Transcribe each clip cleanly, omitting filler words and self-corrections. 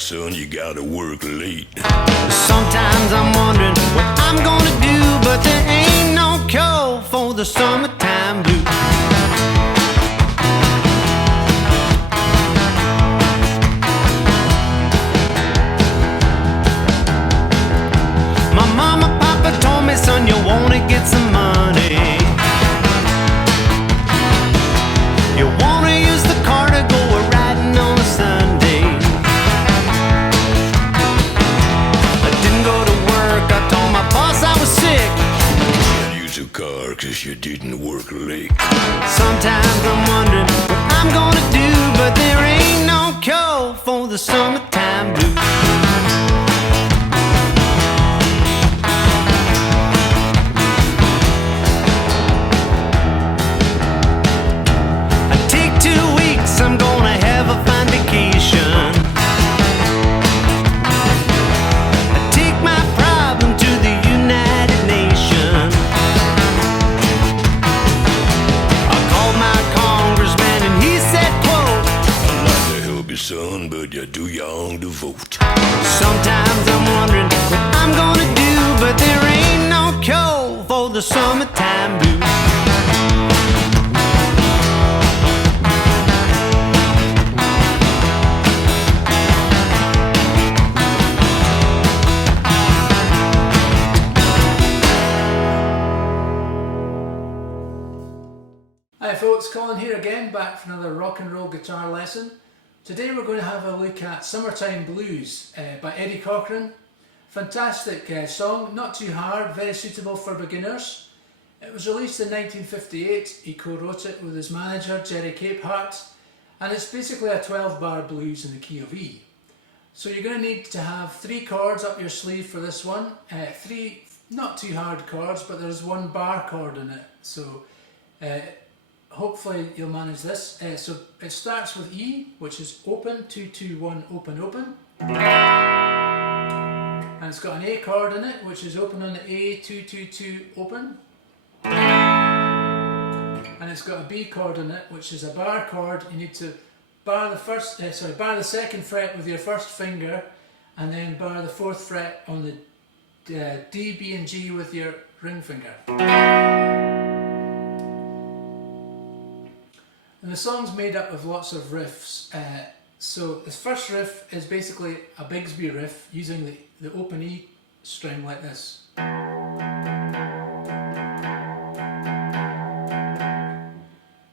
son, you gotta work late. Sometimes I'm wondering what I'm gonna do, but there ain't no cure for the summertime blues. My mama, papa told me, son, you wanna get some money. You wanna use the car to go riding on a Sunday. I didn't go to work, I told my boss I was sick. You use a car cause you didn't work late. Sometimes I'm wondering what I'm gonna do, but there ain't no cure for the summertime blues. I'm gonna have a fine vacation. I take my problem to the United Nations. I called my congressman and he said, quote, I'd like to help you, son, but you're too young to vote. Sometimes I'm wondering what I'm gonna do, but there ain't no cure for the summertime blues. Hi folks, Colin here again, back for another rock and roll guitar lesson. Today we're going to have a look at Summertime Blues by Eddie Cochran. Fantastic song, not too hard, very suitable for beginners. It was released in 1958, he co-wrote it with his manager Jerry Capehart, and it's basically a 12-bar blues in the key of E. So you're going to need to have 3 chords up your sleeve for this one, 3 not too hard chords, but there's 1 bar chord in it, so hopefully you'll manage this. So it starts with E, which is open, 2, 2, 1, open, open. And it's got an A chord in it, which is open on the A, 2, 2, 2, open. And it's got a B chord in it, which is a bar chord. You need to bar the bar the 2nd fret with your 1st finger, and then bar the 4th fret on the D, B and G with your ring finger. And the song's made up of lots of riffs. So the first riff is basically a Bigsby riff using the open E string like this.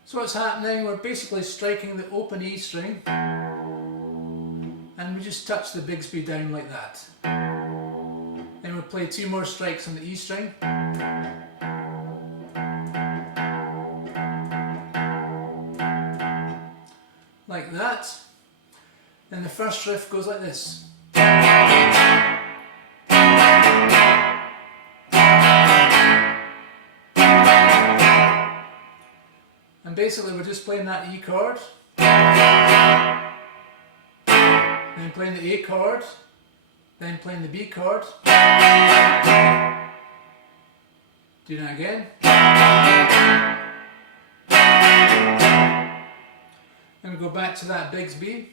So what's happening, we're basically striking the open E string and we just touch the Bigsby down like that. Then we'll play 2 more strikes on the E string. Like that. Then the first riff goes like this. And basically we're just playing that E chord, then playing the A chord, then playing the B chord. Do that again. And we go back to that Bigsby.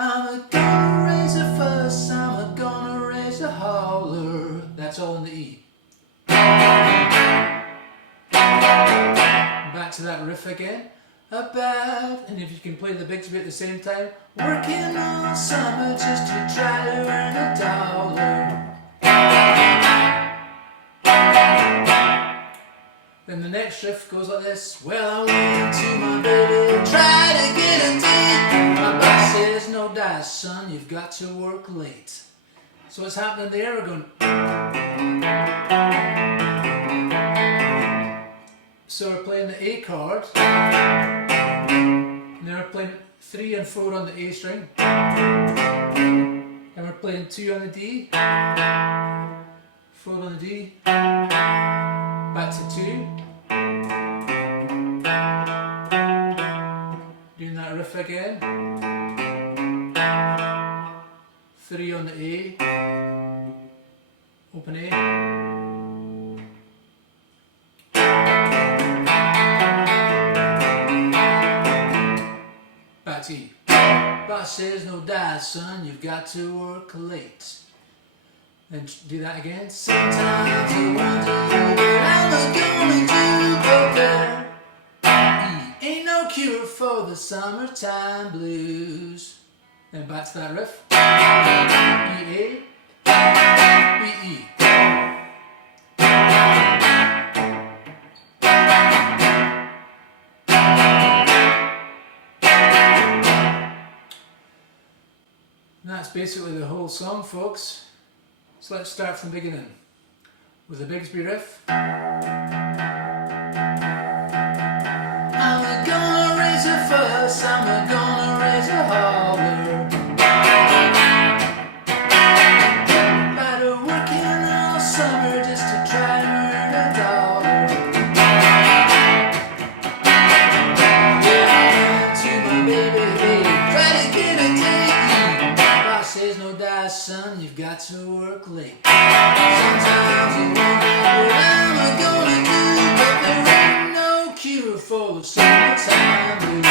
I'm gonna raise a fuss, I'm gonna raise a holler. That's all in the E. Back to that riff again. And if you can play the Bigsby at the same time. Working all summer just to try to earn $1. Then the next riff goes like this. Well, I went to my baby, try to get a date. My boss says, no dice, son, you've got to work late. So what's happening there? We're going. So we're playing the A chord. And then we're playing 3 and 4 on the A string. And we're playing 2 on the D. 4 on the D. Back to 2. Doing that riff again. 3 on the A. Open A. Boss says no dice, son, you've got to work late. Then do that again. Sometimes I wonder what I'm gonna do, but there ain't no cure for the summertime blues. Then back to that riff. E, A, B, E. And that's basically the whole song, folks. So let's start from the beginning with the Bigsby riff. I'm gonna raise a fuss, I'm gonna raise a holler. Better working all summer just to try and earn a dollar. Yeah, to my baby, try to get a take. Boss says no dice, son, you've got to work late. Sometimes I wonder what am I gonna do, but there ain't no cure for the summertime blues.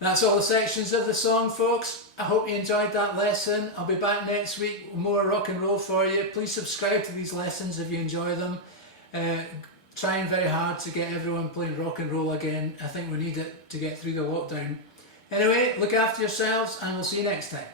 That's all the sections of the song, folks. I hope you enjoyed that lesson. I'll be back next week with more rock and roll for you. Please subscribe to these lessons if you enjoy them. Trying very hard to get everyone playing rock and roll again. I think we need it to get through the lockdown. Anyway, look after yourselves and we'll see you next time.